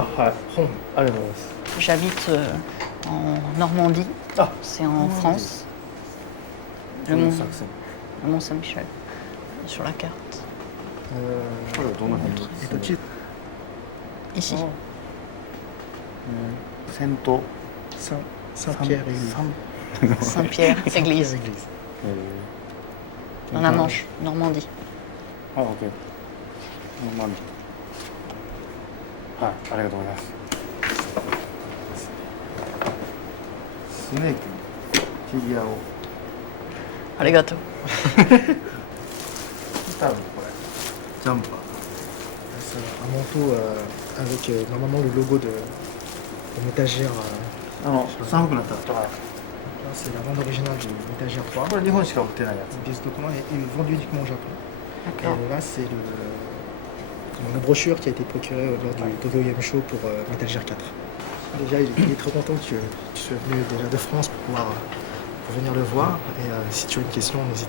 あ、はい。本、ありがとうございます。 J'habite en Normandie, Ah. c'est en France, le そういう Mont, 作戦。 le Mont Saint-Michel, sur la carte. これはどの辺ですか？ Ici. セント Saint-Pierre église. Saint-Pierre, église, église. dans la Manche, Normandie. あ、OK。まあ、はい、ありがとうございます。スネークのフィギュアを Arigato. 多分これジャンパー。 C'est un manteau avec normalement le logo de Métagère. 寒くなったら。 C'est la bande originale de Métagère 3. これ日本しか売ってないやつ。 Pièce de commande est vendue uniquement au Japon. Et D'accord. là, c'est la brochure qui a été procurée lors du Tokyo Game Show pour Metal Gear 4. Déjà, il est très content que tu sois venu déjà de France pour pouvoir pour venir le voir. Et si tu as une question, n'hésite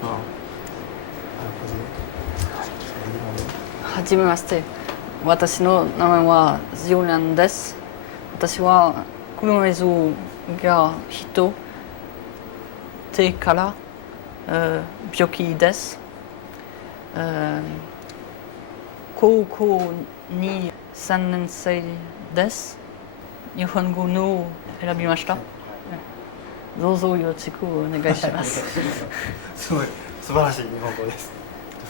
pas à la poser. À demander. はじめまして。私の名前はジオリャンです。私は車椅子が人手から病気です。高校に3年生です。日本語の選びました。どうぞよろしくお願いします。すごい素晴らしい日本語です。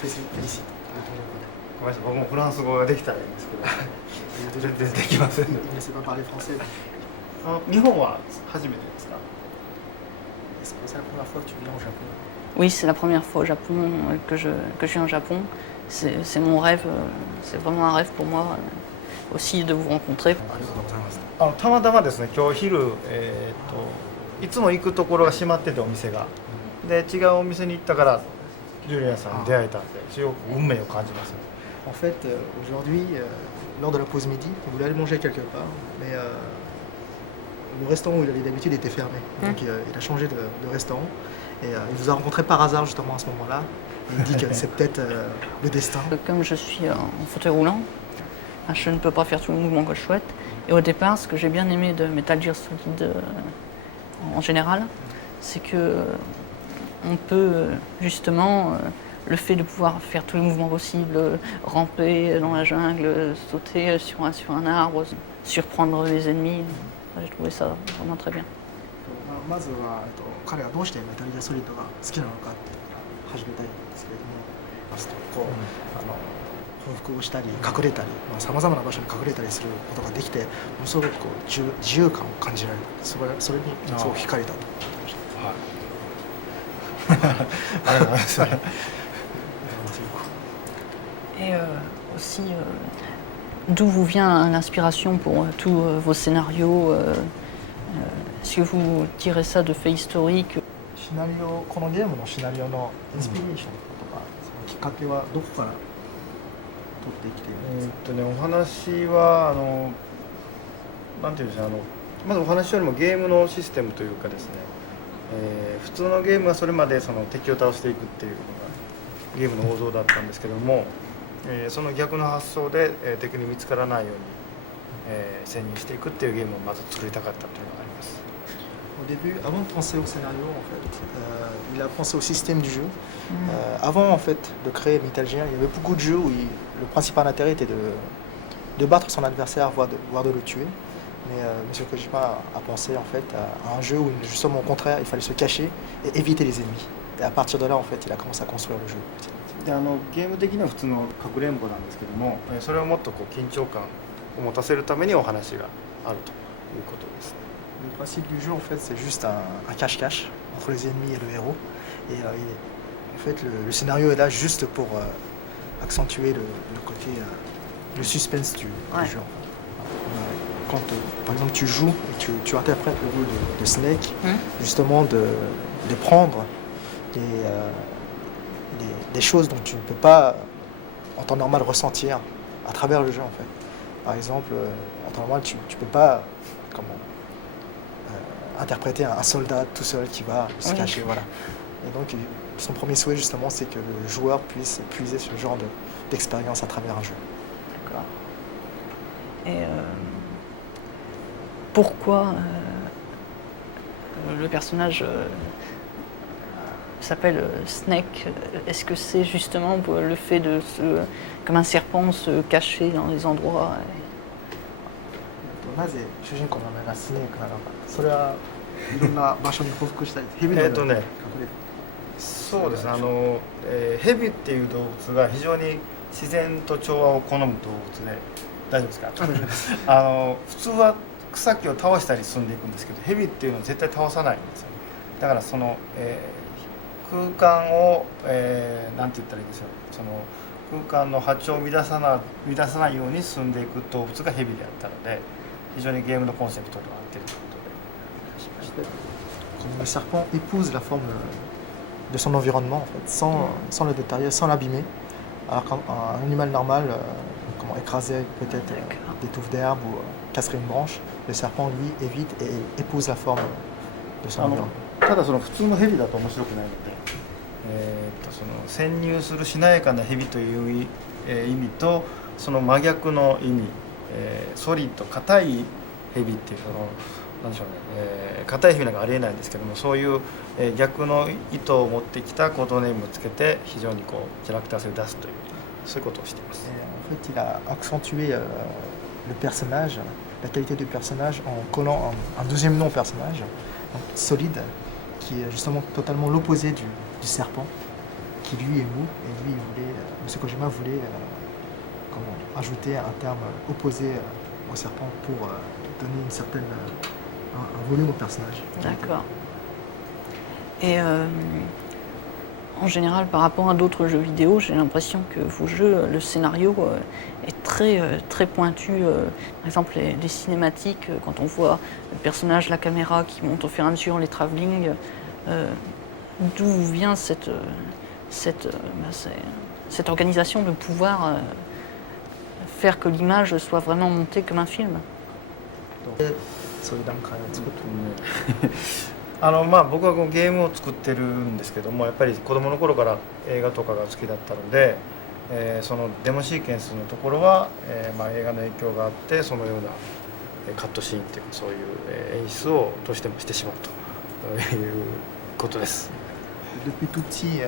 Félicite. ごめんなさい、僕もフランス語ができたらいいんですけど、全然できません。 Il ne sait pas parler français. 日本は初めてですか？ C'est la première fois que tu viens au Japon. Oui, c'est la première fois au Japon que je suis au Japon. C'est mon rêve, c'est vraiment un rêve pour moi aussi de vous rencontrer. ありがとうございます。たまたまですね、今日昼、いつも行くところが閉まっててお店が。で、違うお店に行ったから、ジュリアさんに出会えたんで、すごく運命を感じます。 En fait, aujourd'hui, lors de la pause midi, il voulait aller manger quelque part, mais le restaurant où il allait d'habitude était fermé. Donc il a changé de restaurant et il vous a rencontré par hasard justement à ce moment-là. Il dit que c'est peut-être le destin. Comme je suis en fauteuil roulant, je ne peux pas faire tous les mouvements que je souhaite. Et au départ, ce que j'ai bien aimé de Metal Gear Solid en général, c'est que on peut justement le fait de pouvoir faire tous les mouvements possibles, ramper dans la jungle, sauter sur un arbre, surprendre les ennemis. J'ai trouvé ça vraiment très bien. まずは彼はどうしてメタルギアソリッドが好きなのかって始めたいんですけれども、こう報復をしたり隠れたり、さまざまな場所に隠れたりすることができて、ものすごくこう自由感を感じられる。それにすごく惹かれたと言ってました。ありがとうございます。 Et aussi, d'où vous vient l'inspiration pour tous vos scénarios Est-ce que vous tirez ça de faits historiques? シナリオ、このゲームのシナリオのインスピレーションとか、そのきっかけはどこから取ってきているんですか？お話はなんていうんですか、まずお話よりもゲームのシステムというかですね、普通のゲームはそれまでその敵を倒していくっていうのがゲームの王道だったんですけども、その逆の発想で、敵に見つからないように、潜入していくっていうゲームをまず作りたかったというのがあります。 Au début, avant de penser au scénario, en fait, il a pensé au système du jeu. Avant, en fait, de créer Metal Gear, il y avait beaucoup de jeux où le principal intérêt était de battre son adversaire, voire de le tuer. Mais M. Kojima a pensé en fait à un jeu où justement au contraire, il fallait se cacher et éviter les ennemis. Et à partir de là, en fait, il a commencé à construire le jeu. でゲーム的には普通のかくれんぼなんですけども、それをもっとこう緊張感を持たせるためにお話があるということですね。 Le principe du jeu, en fait, c'est juste un cache-cache entre les ennemis et le héros. Et en fait, le scénario est là juste pour accentuer le côté, le suspense du jeu. Quand, par exemple, tu joues et tu interprètes le rôle de Snake, justement de prendre des choses dont tu ne peux pas, en temps normal, ressentir à travers le jeu, en fait. Par exemple, en temps normal, tu ne peux pas interpréter un soldat tout seul qui va se cacher, voilà. Et donc, son premier souhait, justement, c'est que le joueur puisse puiser ce genre d'expérience à travers un jeu. D'accord. Et pourquoi le personnage s'appelle Snake? Est-ce que c'est justement le fait de comme un serpent, se cacher dans les endroits? なぜ主人公の名前がスネークなのか、それはいろんな場所に報復したり、蛇のように隠れてそうですね、ヘビっていう動物が非常に自然と調和を好む動物で、大丈夫ですか？普通は草木を倒したり進んでいくんですけど、ヘビっていうのは絶対倒さないんですよ。だからその、空間を、なんて言ったらいいでしょう、その空間の波長を乱さないように進んでいく動物がヘビであったので、非常にゲームのコンセプトと合っているということで。Le serpent épouse la forme de son environnement en fait, sans le détériorer, sans l'abîmer. Alors qu'un animal normal, comment écraser peut-être des touffes d'herbe ou casserait une branche, le serpent lui évite et épouse la forme de son environnement. ただその普通のヘビだと面白くないので、その潜入するしなやかなヘビという意味とその真逆の意味、ソリッド硬いヘビっていうそのなんでしょうね、硬いヘビなんかありえないんですけども、そういう、逆の意図を持ってきたコードネームをつけて非常にこうキャラクター性を出すというそういうことをしています。En fait, il a accentué le personnage, la qualité du personnage en collant un deuxième nom au personnage, donc, solide, qui est justement totalement l'opposé du serpent, qui lui est mou, et lui, M. Kojima voulait ajouter un terme opposé au serpent pour donner un volume au personnage. D'accord. Et en général, par rapport à d'autres jeux vidéo, j'ai l'impression que vos jeux, le scénario est très pointu. Par exemple, les cinématiques, quand on voit le personnage, la caméra qui monte au fur et à mesure, les travelling, d'où vient cette organisation de pouvoir faire que l'image soit vraiment montée comme un film? そういう段階を作って僕はこのゲームを作ってるんですけども、やっぱり子供の頃から映画とかが好きだったので、そのデモシーケンスのところは、映画の影響があってそのようなカットシーンっていうそういう演出をどうしてもしてしまうということです。Depuis tout petit,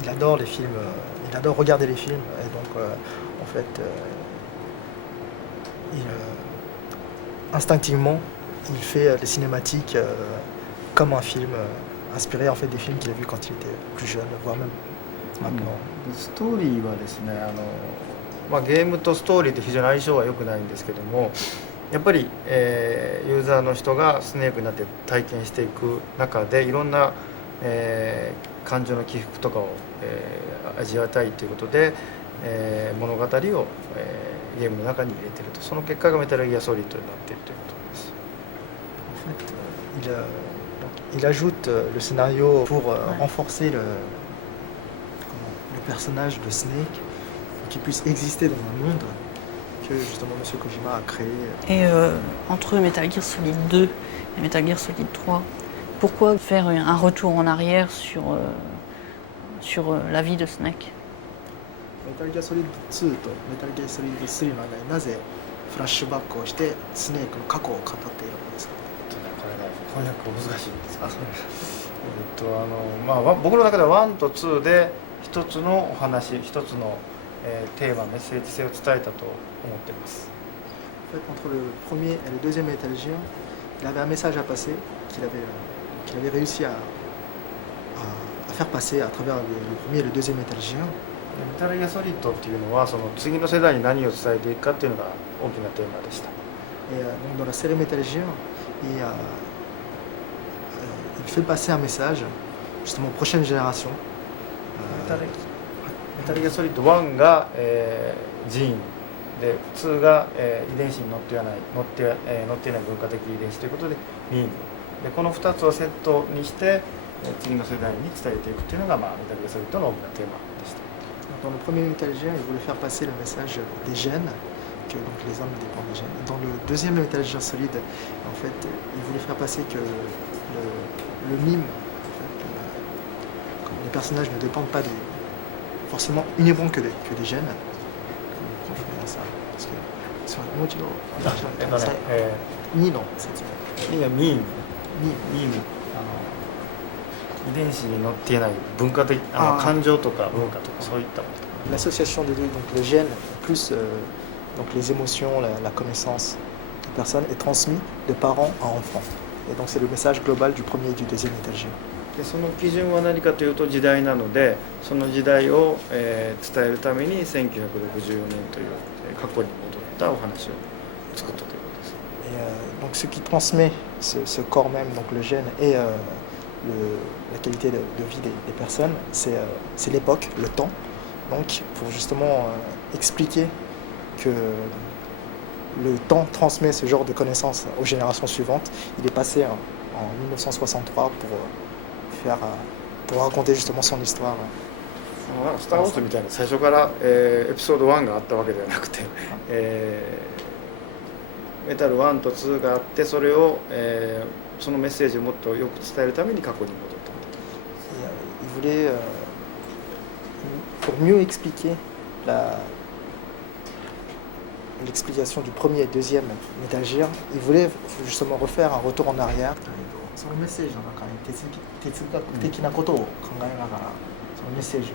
il adore les films, il adore regarder les films, et donc en fait, instinctivement, il fait les cinématiques comme un film, inspiré en fait des films qu'il a vus quand il était plus jeune, voire même maintenant. ストーリーはですね、ゲームとストーリーって非常に相性は良くないんですけども、やっぱり、ユーザーの人がスネークになって体験していく中でいろんな、感情の起伏とかを、味わいたいということで、物語を、ゲームの中に入れていると、その結果がメタルギアソリッドになっているということです。En fait, il ajoute le scénario pour renforcer le personnage de Snake, pour qu'il puisse exister dans un monde que justement M. Kojima a créé. Et entre Metal Gear Solid 2 et Metal Gear Solid 3, pourquoi faire un retour en arrière sur la vie de Snake? Metal Gear Solid 2と Metal Gear Solid 3の間になぜフラッシュバックをしてスネークの過去を語っているのですか？これね、翻訳難しいんです。僕の中では1と2で一つのお話、一つの、テーマ、メッセージ性を伝えたと思っています。En fait, entre le premier et le deuxième Metal Gear, il avait un message à passer qu'il avait réussi à faire passer à travers le premier et le deuxième Metal Gear. メタルギアソリッドっていうのはその次の世代に何を伝えていくかっていうのが大きなテーマでした。Et donc dans la série Metal Gear, il fait passer un message justement aux prochaines générations. メタルギアソリッド1が、ジーンで2が、遺伝子に乗っていない文化的遺伝子ということでミームで、この2つをセットにして次の世代に伝えていくというのが、メタルギアソリッドの大きなテーマでした。Dans le premier Metal Gear, il voulait faire passer le message des gènes, que donc les hommes dépendent des gènes. Dans le deuxième Metal Gear Solid, en fait, il voulait faire passer que le mime, en fait, les personnages ne dépendent pas forcément uniquement que des gènes. Ça, parce que すみません、もう一度お願いします。えっとね、 2の説明。いやミーム2。ミーム遺伝子に載っていない文化的感情とか文化とかそういったこと。 L'association des deux, donc le gène plus donc les émotions, la connaissance des personnes est transmis de parents à enfants. Et donc c'est le message global du premier et du deuxième Metal Gear. でその基準は何かというと時代なので、その時代を、伝えるために1964年という、過去に戻ったお話を作ったということです。 Et donc ce qui transmet ce corps même, donc le gène et la qualité de vie des personnes, c'est l'époque, le temps. Donc pour justement expliquer que le temps transmet ce genre de connaissances aux générations suivantes, il est passé en 1963 pour raconter justement son histoire. スター・ウォーズみたいな最初から、エピソード1があったわけではなくて、メタル1と2があって、それを、そのメッセージをもっとよく伝えるために過去に戻ったんだと。Il voulait, pour mieux expliquer l'explication du premier et deuxième Metal Gear, il voulait justement refaire un retour en arrière. そのメッセージの中に哲学的なことを考えながらそのメッセージを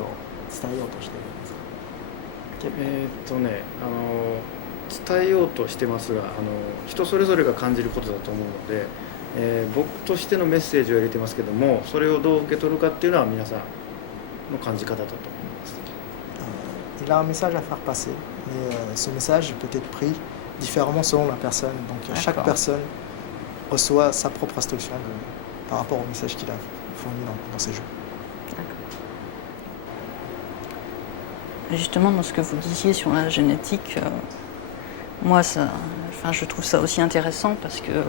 伝えようとしているんですか。伝えようとしてますが、人それぞれが感じることだと思うので、僕としてのメッセージを入れてますけども、それをどう受け取るかっていうのは皆さんの感じ方だと思います。Il a un message à faire passer, mais ce message peut être pris différemment selon la personne. Donc chaque personne reçoit sa propre instruction par rapport au message qu'il a fourni dans ses jeux. Justement, dans ce que vous disiez sur la génétique, moi, je trouve ça aussi intéressant parce que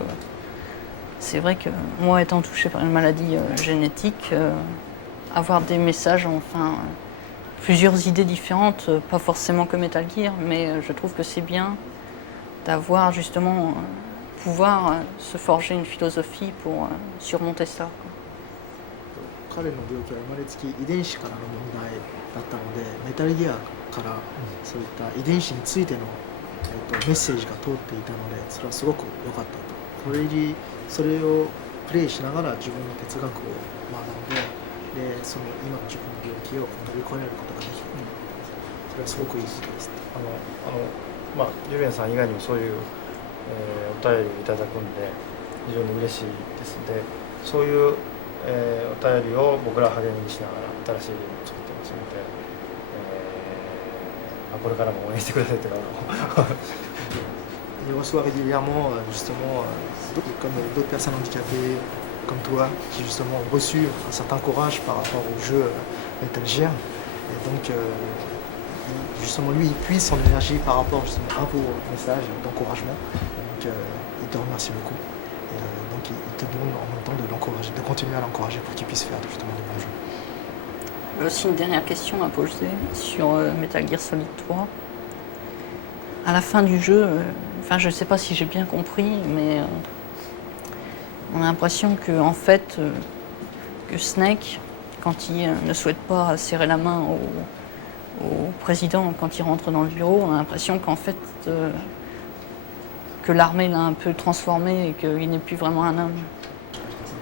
c'est vrai que moi, étant touchée par une maladie génétique, avoir des messages, enfin, plusieurs idées différentes, pas forcément que Metal Gear, mais je trouve que c'est bien d'avoir justement pouvoir se forger une philosophie pour surmonter ça. 彼の病気は生まれつき遺伝子からの問題だったので、メタルギアからそういった遺伝子についての、メッセージが通っていたので、それはすごく良かったと。それをプレイしながら自分の哲学を学んで、その今の自分の病気を乗り越えることができる。それはすごくいいことです。ユリアンさん以外にもそういう、お便りをいただくんで非常に嬉しいですので、そういうお便りを僕ら励みにしながら新しいゲームを作ってますので、これからも応援してくださいというか。Il reçoit régulièrement justement comme d'autres personnes handicapées comme toi qui justement ont reçu un certain courage par rapport au jeu Metal Gear. Et donc justement lui il puise son énergie par rapport justement à vos messages d'encouragement. Donc il te remercie beaucoup. Et donc il te demande en même temps de l'encourager, de continuer à l'encourager pour qu'il puisse faire justement de bons jeux. Aussi une dernière question à poser sur Metal Gear Solid 3. À la fin du jeu, je ne sais pas si j'ai bien compris, mais on a l'impression que en fait, que Snake, quand il ne souhaite pas serrer la main au président quand il rentre dans le bureau, on a l'impression qu'en fait que l'armée l'a un peu transformé et qu'il n'est plus vraiment un homme.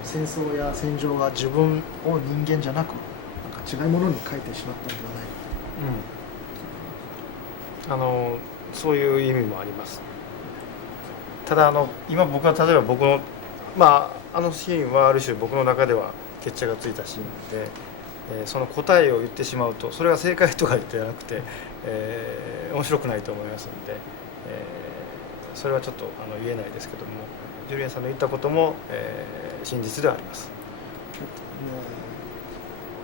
戦争や戦場が自分を人間じゃなく、なんか違うものに変えてしまったんではないか。そういう意味もあります。ただ今僕は例えば僕のあのシーンはある種僕の中では決着がついたシーンで、その答えを言ってしまうとそれが正解とかじゃなくて、面白くないと思いますので、それはちょっと言えないですけども、ジュリアンさんの言ったことも、真実ではあります。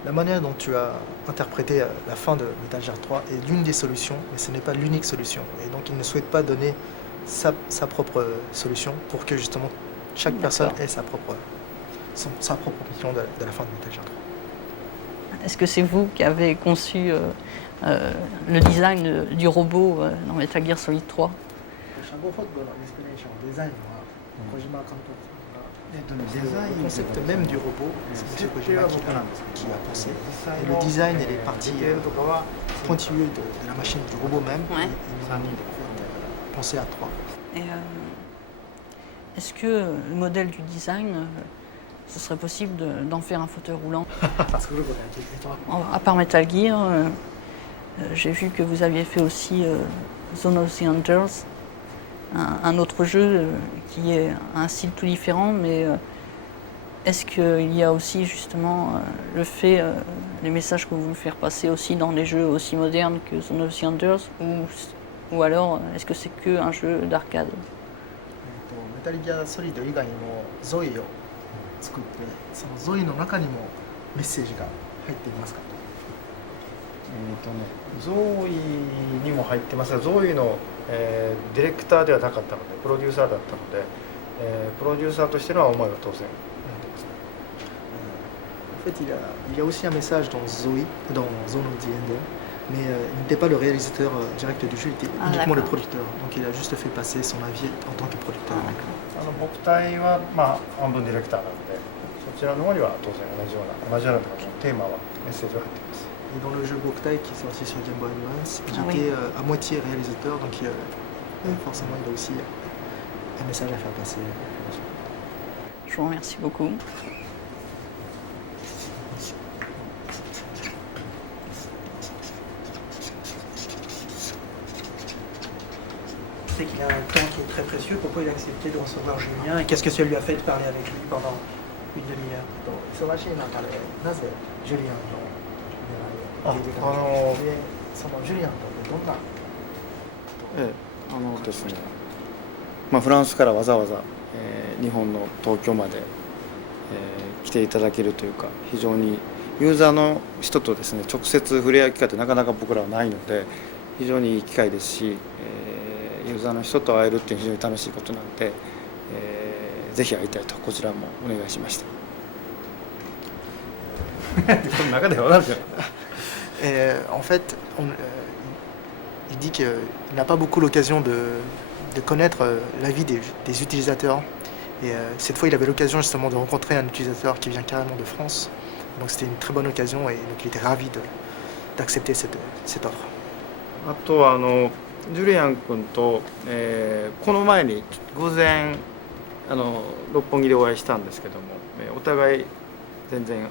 La manière dont tu as interprété la fin de Metal Gear 3 est l'une des solutions, mais ce n'est pas l'unique solution. Et donc il ne souhaite pas donner sa propre solution pour que justement chaque personne ait sa propre vision de la fin de Metal Gear 3. Est-ce que c'est vous qui avez conçu le design du robot dans Metal Gear Solid 3? Le concept même du robot, c'est M. Kojima qui a pensé. Et le design et les parties pointilleuses de la machine, du robot même, Ouais. ils m'ont pensé à 3. Et est-ce que le modèle du design, ce serait possible d'en faire un fauteuil roulant? À part Metal Gear, j'ai vu que vous aviez fait aussi Zone of the Enders, un autre jeu qui est un style tout différent, mais est-ce qu'il y a aussi justement le fait, les messages que vous voulez faire passer aussi dans des jeux aussi modernes que Zone of the Enders, ou alors est-ce que c'est qu'un jeu d'arcade? メタルギアソリッド以外にもゾイを作って、そのゾイの中にもメッセージが入っていますか？ゾーイにも入ってますが、ゾーイの、ディレクターではなかったので、プロデューサーだったので、プロデューサーとしての思いは当然入ってますね。En fait, il y a aussi un message dans Zoe, dans Zone of the Ender, mais il n'était pas le réalisateur direct du jeu, il était uniquement le producteur. Donc il a juste fait passer son avis en tant que producteur. 僕隊は、半分ディレクターなので、そちらの方には当然同じようなテーマはメッセージは入っています。Et dans le jeu Boktai qui est sorti sur Game Boy Advance, il était à moitié réalisateur, donc forcément il a aussi un message à faire passer. Je vous remercie beaucoup. C'est qu'il a un temps qui est très précieux. Pourquoi il a accepté de recevoir Julien et qu'est-ce que ça lui a fait de parler avec lui pendant une demi-heure? 忙しい中でなぜジュリアンの聞いてたんですか？で、そのジュリアンとどんな？ですね、フランスからわざわざ、日本の東京まで、来ていただけるというか、非常にユーザーの人とですね直接触れ合う機会ってなかなか僕らはないので、非常にいい機会ですし、ユーザーの人と会えるっていう非常に楽しいことなので、ぜひ会いたいとこちらもお願いしました。この中でわかるじゃん。En fait, il dit qu'il n'a pas beaucoup l'occasion de connaître la vie des utilisateurs. Et cette fois, il avait l'occasion justement de rencontrer un utilisateur qui vient carrément de France. Donc c'était une très bonne occasion et donc il était ravi d'accepter cette offre. あとはジュリアン君と、この前に偶然六本木でお会いしたんですけども、お互い全然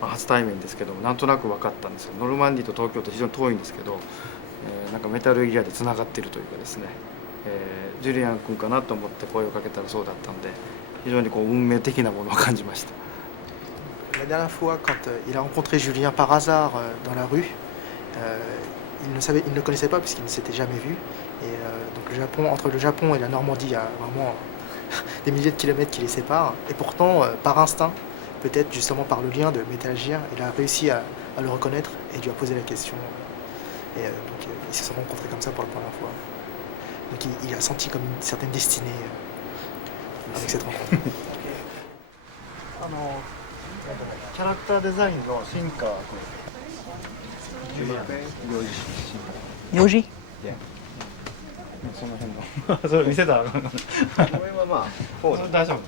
初対面ですけども、なんとなく分かったんですけど、ノルマンディと東京って非常に遠いんですけど、なんかメタルギアでつながっているというかですね、ジュリアン君かなと思って声をかけたらそうだったんで、非常に運命的なものを感じました。La dernière fois, quand il a rencontré Julien par hasard dans la rue, il ne connaissait pas puisqu'il ne s'était jamais vu. Et donc entre le Japon et la Normandie, il y a vraiment des milliers de kilomètres qui les séparent. Et pourtant, par instinct, peut-être justement par le lien de Metal Gear, il a réussi à le reconnaître et lui a posé la question. Et donc ils se sont rencontrés comme ça pour la première fois. Donc il a senti comme une certaine destinée avec cette rencontre. キャラクターデザインのシンカーヨジ？その辺のそれ見せたらこれはそれ大丈夫。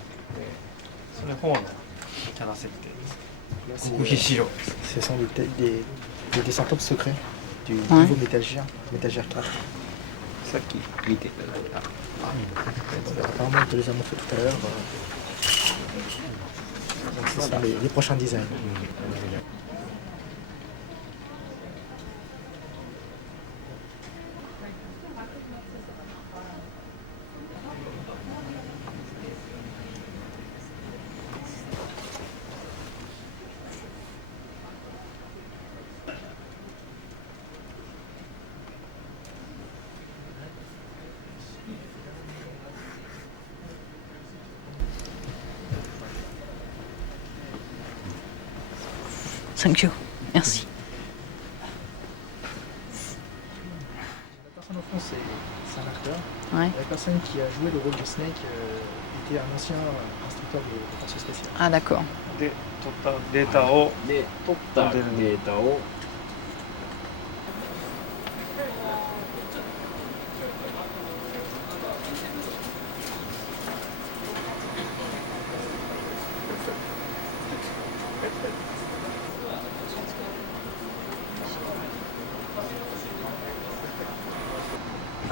それ4のキャラ設定です。極秘資料です。Ce sont des dessins top secrets du nouveau Metal Gear 4. さっき見ていただいた。Apparemment, on te les a montrés tout à l'heure. Donc, ce sont les prochains designs. Thank you. Merci. La personne au fond, c'est un acteur. Ouais. La personne qui a joué le rôle de Snake était un ancien instructeur de forces spéciales. Ah d'accord. で取ったデータをで取ったデータを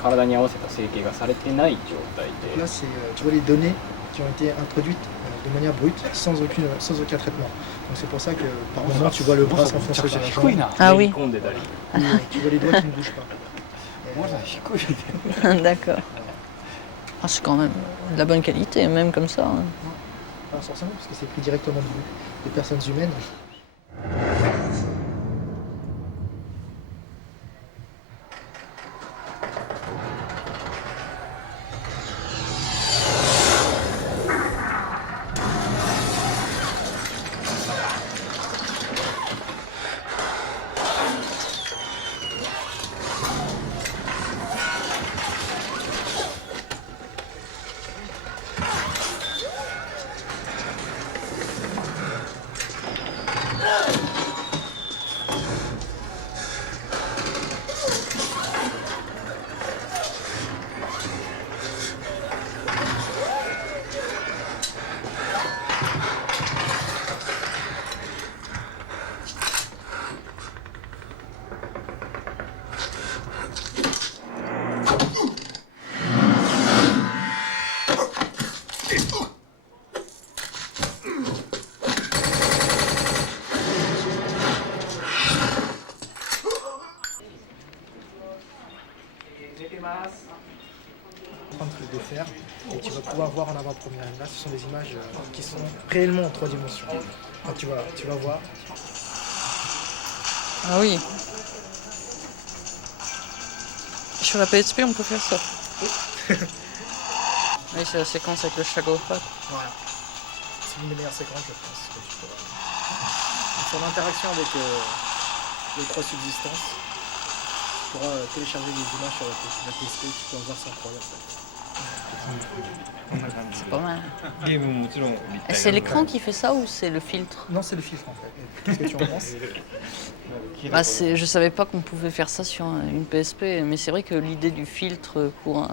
体に合わせた整形がされてない状態 Là, で c'est, tu vois les données qui ont été introduites de manière brute, sans aucun traitement. Donc c'est pour ça que par moment tu vois le bras s'enfoncer dans la jambe, Ah めり oui, 込んでたり tu vois les doigts qui ne bougent pas. Et, まだ低いで d'accord. Ah, c'est quand même de la bonne qualité, même comme ça. Hein. pas forcément, parce que c'est pris directement des personnes humaines. En train de le défaire et tu vas pouvoir voir en avant-première. Là, ce sont des images qui sont réellement en 3 dimensions. Enfin, tu vas voir. Ah oui. Sur la PSP, on peut faire ça. Oui, c'est la séquence avec le chagofat. Voilà. C'est une des meilleures séquences, je pense. Que tu peux... Et son interaction avec les 3 subsistances, tu pourras télécharger des images sur la PSP, tu pourras voir, c'est incroyable. C'est pas mal. ゲームももちろん立 Et c'est l'écran qui fait ça ou c'est le filtre? Non, c'est le filtre en fait. Qu'est-ce que tu en penses? Bah, je savais pas qu'on pouvait faire ça sur une PSP, mais c'est vrai que l'idée du filtre pour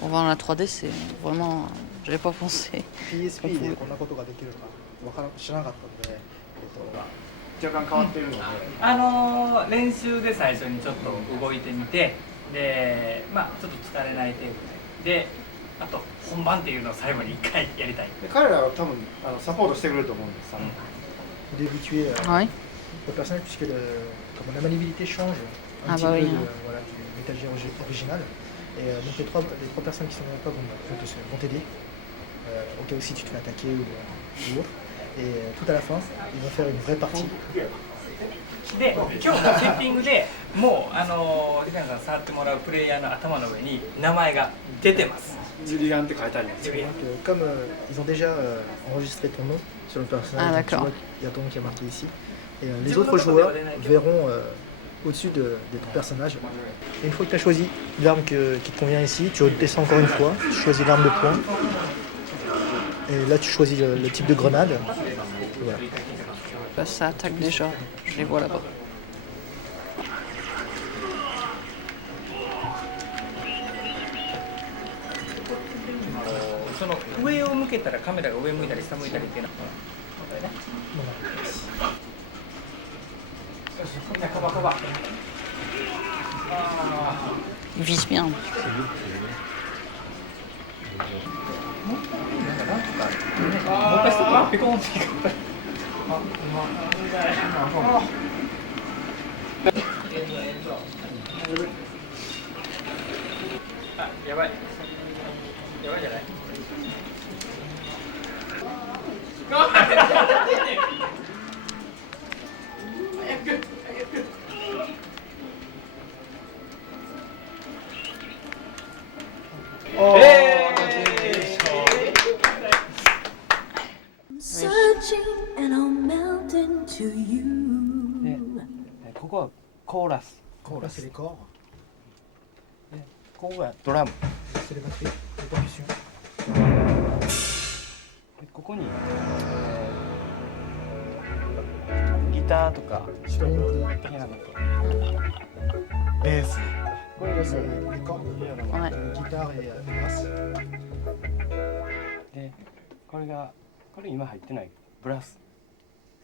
voir la 3D, c'est vraiment. J'avais pas pensé. PSP でこんなことができるのか知らなかったので、若干変わってるので、練習で最初にちょっと動いてみて、でまあちょっと疲れない程度で、あと本番っていうのを最後に1回やりたい。で彼らは多分サポートしてくれると思うんです。Au début, tu es Ouais. au personnage puisque comment la maniabilité change un Ah petit bah peu oui, de, hein. voilà, du Metal Gear original. Et donc les trois personnes qui sont dans le club vont t'aider au cas où si tu te fais attaquer ou autre. Et tout à la fin, ils vont faire une vraie partie. で今日のセッティングでもうリカンさん触ってもらうプレイヤーの頭の上に名前が出てます。ジュリアンって書いてあります。 ジュリアン Donc, comme ils ont déjà enregistré ton nom sur le personnage, Ah, donc tu d'accord. vois qu'il y a ton nom qui est marqué ici. Et les autres joueurs verront au-dessus des personnages. Et une fois que tu as choisi l'arme qui te convient ici, tu redescends encore une fois, tu choisis l'arme de poing. Et là, tu choisis le type de grenade. Et voilà. Bah, ça attaque déjà. Je les vois là-bas. その上を向けたらカメラが上向いたり下向いたりっていうのは。カバカバ。Ils visent bien. なんかなんとかね、もう一回ストップピコーンっていく。あ、やばい。やばいじゃない。Searching and I'll melt into you. ここはコーラス Là, c'est les corps, ここがドラム c'est les batteries, les percussions. でここに、ギターとか String, ピアノとかベース là, c'est les cordes, Ouais. guitare et basse. でこれ今入ってないブラス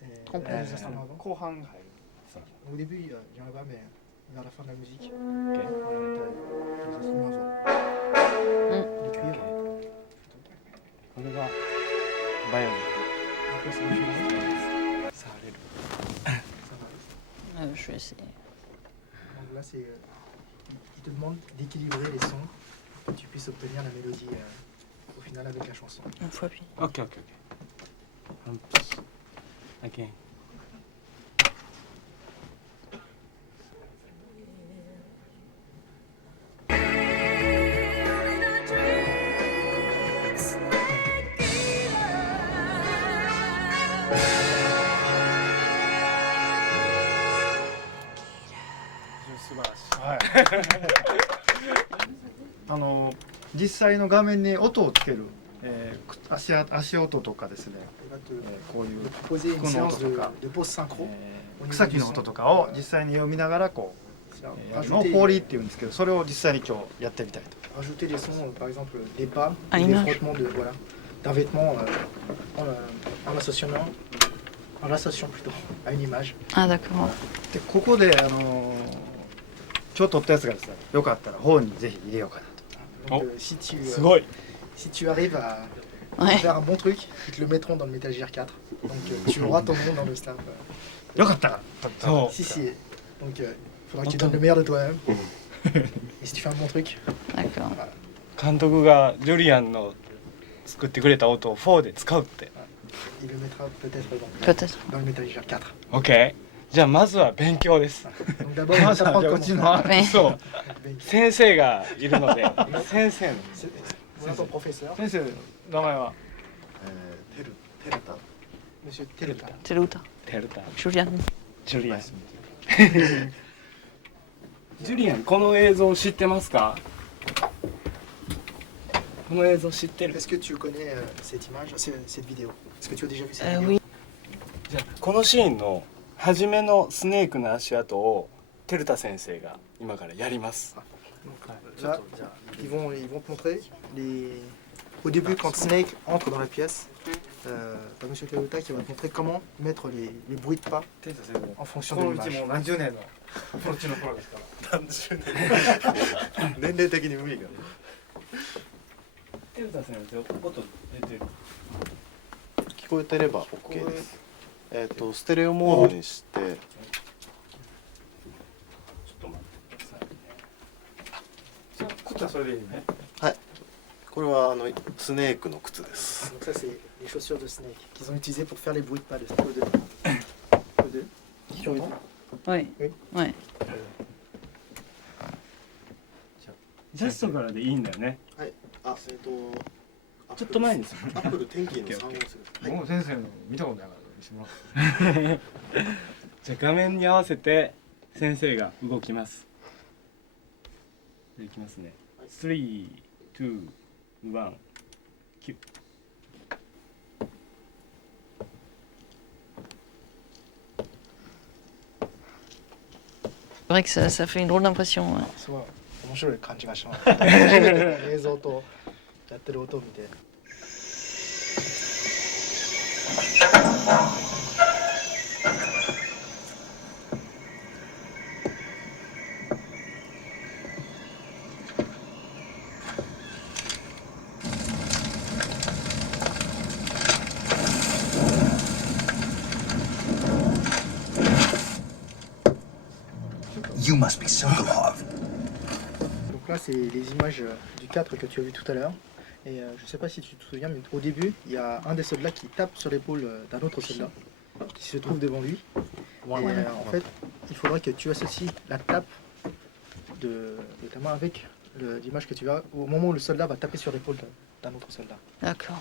Et Trompette. les instruments avant. 後半入る。Au début, il n'y en a pas, mais vers la fin de la musique. OK T'as les instruments avant. Les cuivres. これがバイオリン Après, c'est le violon. 触れる Ça va. Je vais essayer. Donc là, c'est, il te demande d'équilibrer les sons pour que tu puisses obtenir la mélodie au final avec la chanson. Une fois puis. OK OK OK 半ピ again素晴らしい、実際の画面に音をつける、足音とかですね、 Il va te こういう proposer une Qu'on séance entend pas. de pause synchro. 草木の音とかを実際に読みながらこうやるのをフォーリーっていうんですけど、それを実際に今日やってみたいと。 Rajouter des sons, par exemple des pas, À ou des l'image. frottements d'un vêtement en l'associant plutôt à une image. Ah d'accord. でここで今日撮ったやつがですね、よかったら本にぜひ入れようかなと。 Donc, Oh. si すごい tu arrives à Ouais. faire un bon truc, ils te le mettront dans le Metal Gear 4. Donc tu auras ton nom dans le staff. よかったら撮ったらそう Si, si. Donc il faudra que tu donnes le meilleur de toi-même. Et si tu fais un bon truc, D'accord. 監督がジュリアンの作ってくれた音を4で使うって il le mettra peut-être Peut-être. dans le Metal Gear 4. OK じゃあまずは勉強です Donc d'abord, il va t'apprendre じゃあう comment ち faire. の Ouais. そう Benki. 先生がいるので先生の Voilà ton professeur, 先生名前はテルタ Monsieur Teleta. Teluta. テルタ Julian. ジュリアンジュリアンこの映像知ってますかこの映像知ってる Est-ce que tu connais cette image, cette vidéo? Est-ce que tu as déjà vu cette vidéo? Oui. じゃあこのシーンの初めのスネークの足跡をテルタ先生が今からやります Donc, là, ils vont te montrer au début quand Snake entre dans la pièce. T'as Monsieur Teleta qui va te montrer comment mettre les bruits de pas 天才先生 en fonction こ de のうち l'image. もう何十年のこっちの頃ですから年齢的に無理がテルタ先生音出てる聞こえてれば OK ですステレオモードにしてちょっと待ってくださいねこっちはそれでいいね。これはスネークの靴です Donc ça c'est les chaussures de Snake qu'ils ont utilisées pour faire les bruits de pas de Snake. O2. Tu entends? Oui. Oui. Ouais. ジャストからでいいんだよねあちょっと前にするアップル天気の3をするもう先生の見たことないから見せてもらおう。じゃあ画面に合わせて先生が動きますじゃあいきますね3、2、1、キュッ C'est vrai que ça fait une drôle d'impression. Ouais. すごい面白い感じがします。初めて映像とやってる音を見て。You must be Sokolov. Donc là, c'est les images du 4 que tu as vu tout à l'heure. Et je ne sais pas si tu te souviens, mais au début, il y a un des soldats qui tape sur l'épaule d'un autre soldat qui se trouve devant lui. Et en fait, il faudrait que tu associes la tape de ta main avec l'image que tu as au moment où le soldat va taper sur l'épaule d'un autre soldat. D'accord.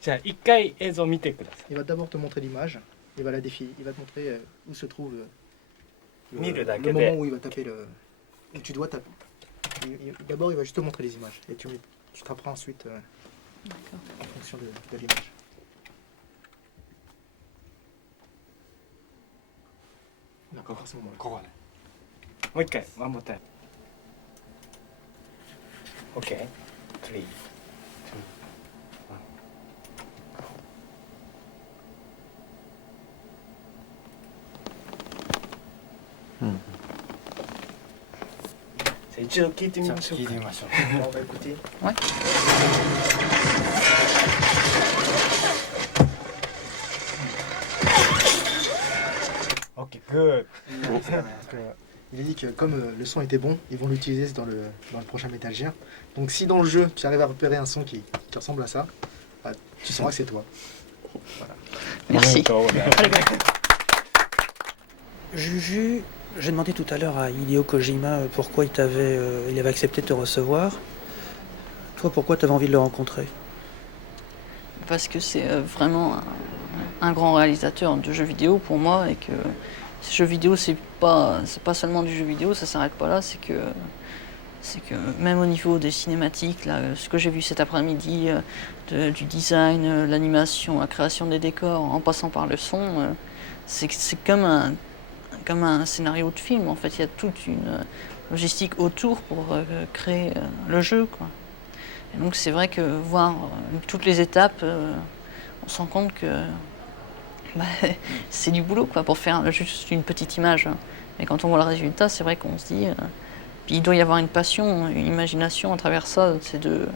じゃあ一回映像見てください Il va d'abord te montrer l'image, il va la défiler, il va te montrer où se trouve Mille le moment où il va taper où tu dois taper. D'abord, il va juste te montrer les images et tu taperas ensuite en fonction de l'image. D'accord, à ce moment-là. ここねもう一回ワンモータイム OK 3、2、1 一度聞いてみましょうか。聞いてみましょう。 On va écouter. Ouais. OK, good. Il a dit que comme le son était bon, ils vont l'utiliser dans le prochain Metal Gear. Donc si dans le jeu tu arrives à repérer un son qui ressemble à ça, bah, tu sauras que c'est toi. Merci. Juju, j'ai demandé tout à l'heure à Hideo Kojima pourquoi il avait accepté de te recevoir. Toi, pourquoi tu avais envie de le rencontrer? Parce que c'est vraiment un grand réalisateur de jeux vidéo pour moi et que ces jeux vidéo, c'est pas seulement du jeu vidéo, ça s'arrête pas là, c'est que même au niveau des cinématiques, là, ce que j'ai vu cet après-midi, du design, l'animation, la création des décors, en passant par le son, c'est comme un scénario de film. En fait, il y a toute une logistique autour pour créer le jeu, quoi. Et donc c'est vrai que voir toutes les étapes, on se rend compte que bah, c'est du boulot, quoi, pour faire juste une petite image. Mais quand on voit le résultat, c'est vrai qu'on se dit... puis il doit y avoir une passion, une imagination à travers ça, c'est de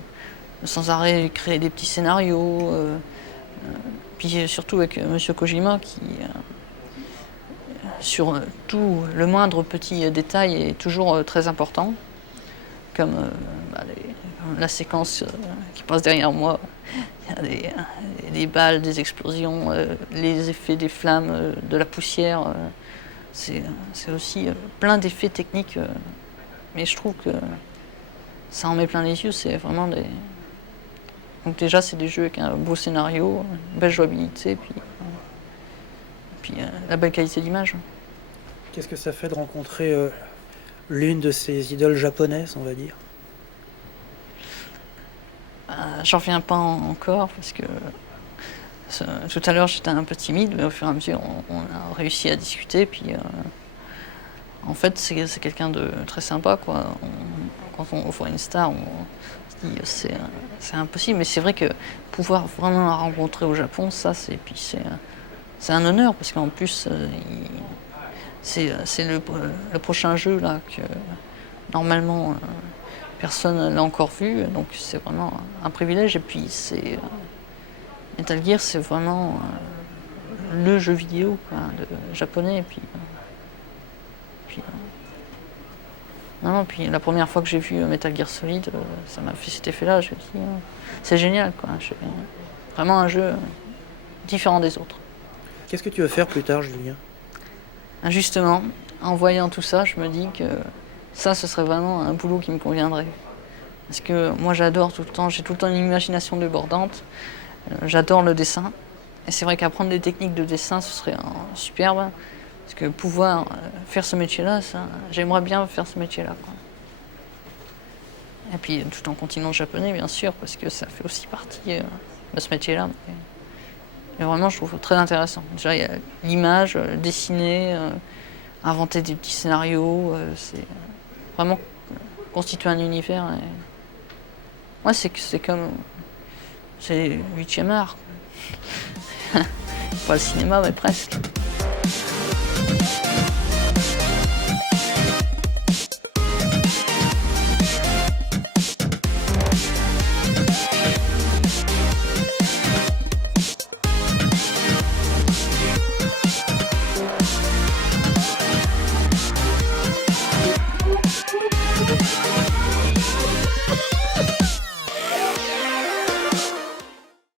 sans arrêt créer des petits scénarios. Puis surtout avec Monsieur Kojima qui, sur tout le moindre petit détail, est toujours très important. Comme la séquence qui passe derrière moi, il y a des balles, des explosions, les effets des flammes, de la poussière. C'est aussi plein d'effets techniques, mais je trouve que ça en met plein les yeux. C'est vraiment des... Donc déjà, c'est des jeux avec un beau scénario, une belle jouabilité, puis la belle qualité d'image. Qu'est-ce que ça fait de rencontrer l'une de ces idoles japonaises, on va dire? J'en reviens pas encore parce que tout à l'heure j'étais un peu timide, mais au fur et à mesure on a réussi à discuter. Puis en fait c'est quelqu'un de très sympa, quoi. Quand on voit une star, on se dit c'est impossible, mais c'est vrai que pouvoir vraiment la rencontrer au Japon, ça c'est un honneur parce qu'en plus c'est le prochain jeu là que normalement personne l'a encore vu, donc c'est vraiment un privilège. Et puis Metal Gear, c'est vraiment le jeu vidéo, quoi, japonais. Et puis la première fois que j'ai vu Metal Gear Solid, ça m'a fait cet effet-là. Je me dis, c'est génial, quoi. Vraiment un jeu différent des autres. Qu'est-ce que tu vas faire plus tard, Julien? Justement, en voyant tout ça, je me dis que ça, ce serait vraiment un boulot qui me conviendrait. Parce que moi, j'adore tout le temps, j'ai tout le temps une imagination débordante. J'adore le dessin. Et c'est vrai qu'apprendre des techniques de dessin, ce serait superbe. Parce que pouvoir faire ce métier-là, j'aimerais bien faire ce métier-là, quoi. Et puis, tout en continuant le japonais, bien sûr, parce que ça fait aussi partie de ce métier-là. Mais vraiment, je trouve très intéressant. Déjà, il y a l'image, dessiner, inventer des petits scénarios, c'est vraiment constituer un univers. Ouais, c'est comme... c'est 8e art. Pas le cinéma, mais presque.